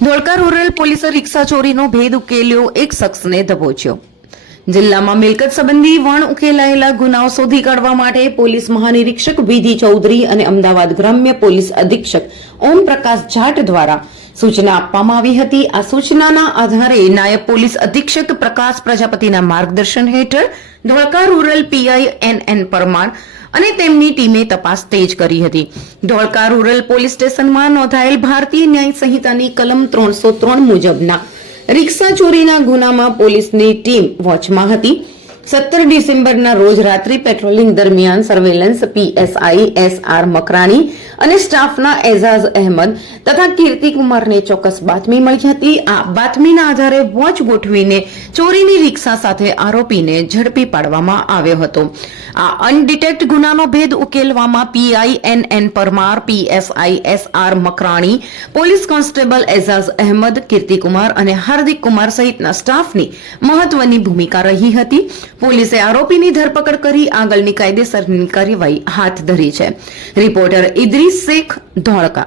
Dholka rural પોલીસે રિક્ષા ચોરીનો ભેદ ઉકેલ્યો, એક શખ્સને દબોચ્યો જિલ્લામાં મિલકત સંબંધી વણ ઉકેલાયેલા ગુનાઓ શોધી કાઢવા માટે પોલીસ મહાનિરીક્ષક વિધિ ચૌધરી અને અમદાવાદ ગ્રામ્ય પોલીસ અધિક્ષક ઓમ પ્રકાશ જાટ દ્વારા સૂચના આપવામાં આવી હતી. આ સૂચનાના આધારે નાયબ પોલીસ અધિક્ષક પ્રકાશ પ્રજાપતિના માર્ગદર્શન હેઠળ Dholka rural PI N N Parmar અને તેમની ટીમે તપાસ તેજ કરી હતી. ધોળકા રૂરલ પોલીસ સ્ટેશનમાં નોંધાયેલ ભારતીય ન્યાય સંહિતાની કલમ ત્રણસો ત્રણ મુજબના રિક્ષા ચોરીના ગુનામાં પોલીસની ટીમ વોચમાં હતી. સત્તર ડિસેમ્બરના રોજ રાત્રિ પેટ્રોલિંગ દરમિયાન surveillance PSI S R Makrani અને સ્ટાફના એઝાઝ અહેમદ તથા કીર્તિકુમારને ચોક્કસ બાતમી મળી હતી. આ બાતમીના આધારે વોચ ગોઠવીને ચોરીની રિક્ષા સાથે આરોપીને ઝડપી પાડવામાં આવ્યો હતો. આ અનડિટેક્ટ ગુનાનો ભેદ ઉકેલવામાં PI N Parmar, PSI S R Makrani, police constable Ejaz Ahmed Kirtikumar અને હાર્દિક કુમાર સહિતના સ્ટાફની મહત્વની ભૂમિકા રહી હતી. પોલીસે આરોપીની ધરપકડ કરી આગળની કાયદેસરની કાર્યવાહી હાથ ધરી છે. રિપોર્ટર ઇદ્રીસ શેખ ધોળકા.